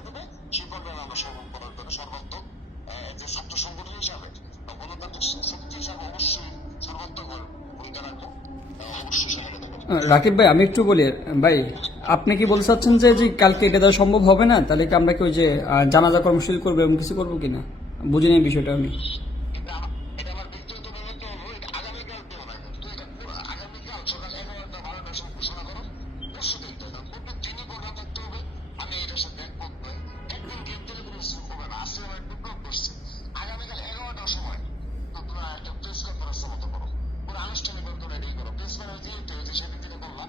করে দেবে, সেই পর্যায়ে আমরা সফল করার জন্য সর্বাত্মক যে ছাত্র সংগঠন হিসাবে বা গণতান্ত্রিক শক্তি হিসাবে অবশ্যই সর্বাত্মক ভূমিকা রাখবো, অবশ্যই সফলতা করবো। রাকিব ভাই, আমি একটু বলি ভাই, আপনি কি বলতে চাচ্ছেন যে কালকে এটা দেওয়া সম্ভব হবে না? তাহলে কি আমরা কি ওই যে জানাজা কর্মসূচি করবো এবং কিছু করবো কিনা? বুঝিনি এই বিষয়টা আমি। কিন্তু এটা আমার ব্যক্তিগত বক্তব্য হলো, এটা আগামীকাল দেবো না, কিন্তু এটা আগামীকাল সকাল 11টা 12টার সময় ঘোষণা করো, পরশু দেখতে হবে, কারণ প্রত্যেক দিনই প্রোগ্রাম থাকতে হবে। আমি এটার সাথে একমত নই, একদিন গেম দিলে কোনো কিছু হবে না। আজকে আমার বিপ্লব করছে, আগামীকাল 11টার সময় তোমরা একটা প্রেস কনফারেন্স মতো করো, পুরো আনুষ্ঠানিক করে এটাই করো, প্রেস কনফারেন্স দিয়ে সেদিন যেটা বললাম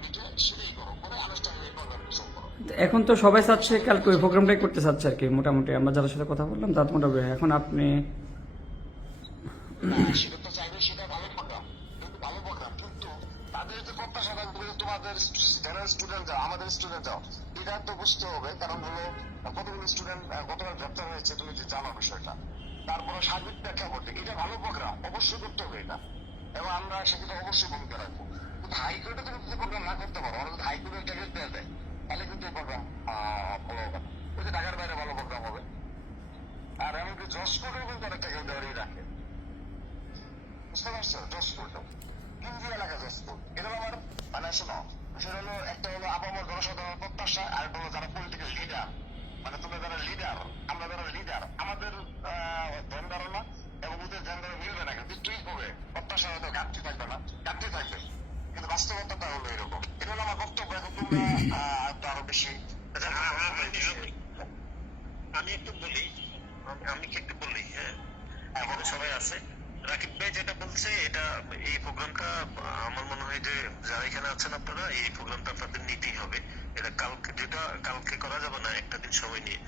মিটে সেটাই করো, করে আনুষ্ঠানিক এই প্রোগ্রামটা শুরু করো। এখন তো সবাই চাচ্ছে কালকে ওই প্রোগ্রামটাই করতে চাচ্ছে আর কি, মোটামুটি আমরা যাদের সাথে কথা বললাম তার মোটামুটি। এখন আপনি সেটা তো চাইবে, সেটা ভালো প্রোগ্রাম, কিন্তু ভালো প্রোগ্রাম, কিন্তু তাদের যে প্রত্যাশা থাকবে যে তোমাদের যারা স্টুডেন্ট যাও, আমাদের স্টুডেন্ট যাও, এটা তো বুঝতে হবে। কারণ হলো কতগুলো স্টুডেন্ট গতকাল গ্রেপ্তার হয়েছে, তুমি যে জানো বিষয়টা। তারপরে সার্বিক প্রেক্ষাপট, এটা ভালো প্রোগ্রাম, অবশ্যই করতে হবে এটা, এবং আমরা সেক্ষেত্রে অবশ্যই ভূমিকা রাখবো। কিন্তু হাইকোর্টে তুমি যদি প্রোগ্রাম না করতে পারো, আমরা যদি হাইকোর্টের ট্যাগেট দেওয়া যায়, তাহলে কিন্তু এই প্রোগ্রাম ভালো হবে না। ওই যে ঢাকার বাইরে ভালো প্রোগ্রাম হবে, আর এমনকি জজ কোর্টেও কিন্তু অনেক ট্যাগেট দেওয়ারই রাখে, বুঝতে পারছো? জজপুর কেন্দ্রীয় এলাকা জজপুর, এটা হলো আমার মানে শোনো, বিষয়টা হলো একটা হলো আপামর জনসাধারণের প্রত্যাশা, আর একটা হলো যারা পলিটিক্যাল লিডার, মানে তোমরা যারা লিডার, আমরা যারা লিডার, আমাদের ধ্যান ধারণা এবং ওদের ধ্যান ধারণা মিলবে না, কিন্তু তুই হবে প্রত্যাশা হয়তো ঘাটতি থাকবে না, ঘাটতি থাকবে, কিন্তু বাস্তবতাটা হলো এরকম। এটা হলো আমার বক্তব্য। এখন তোমরা আরো বেশি আমি একটু বলি, আমি কি একটু বলি? হ্যাঁ, এখানে সবাই আছে। রাকিব ভাই যেটা বলছে, এটা এই প্রোগ্রামটা আমার মনে হয় যে যারা এখানে আছেন আপনারা, এই প্রোগ্রামটা আপনাদের নিতেই হবে। এটা কালকে, যেটা কালকে করা যাবে না, একটা দিন সময় নিয়ে।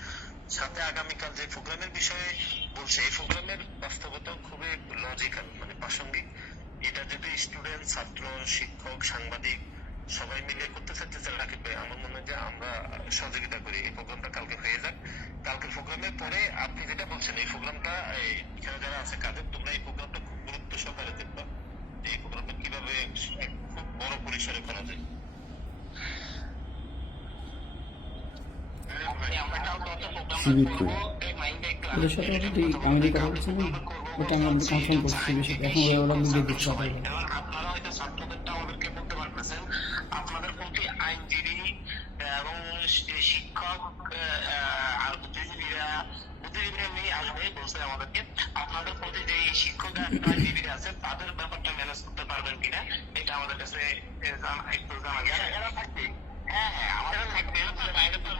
সাথে আগামীকাল যে প্রোগ্রামের বিষয়ে বলছে, এই প্রোগ্রামের বাস্তবতা খুবই লজিক্যাল, মানে প্রাসঙ্গিক। এটা যদি স্টুডেন্ট, ছাত্র, শিক্ষক, সাংবাদিক সবাই মিলে করতে চাইতেছে রাকিব ভাই, আমার মনে হয় যে আমরা সহযোগিতা করি, এই প্রোগ্রামটা কালকে হয়ে যাক। কালকের প্রোগ্রামের পরে আপনি যেটা বলছেন, এই প্রোগ্রামটা এখানে যারা আছে কাদের, তোমরা এই প্রোগ্রামটা খুব গুরুত্ব সহকারে দেখবা, এই প্রোগ্রামটা কিভাবে খুব বড় পরিসরে করা যায়। ওদের সাথে যদি আমি যে কথা বলছি ওটা আমি আমাদের কনফার্ম করছি বিষয়টা, এখন ওরা নিজে দিচ্ছে সবাই। আপনারা হয়তো ছাত্রদেরটা আমাদেরকে বলতে পারতেছেন, আপনাদের প্রতি আইনজীবী এবং শিক্ষক আর বুদ্ধিজীবীরা নিয়ে আসবে বলছে আমাদেরকে, আপনাদের প্রতি যে শিক্ষক আইনজীবীরা আছে তাদের ব্যাপারটা ম্যানেজ করতে পারবেন কিনা, এটা আমাদের কাছে একটু জানা যায়। এরা থাকবে, হ্যাঁ হ্যাঁ, আমাদের থাকবে, বাইরে তো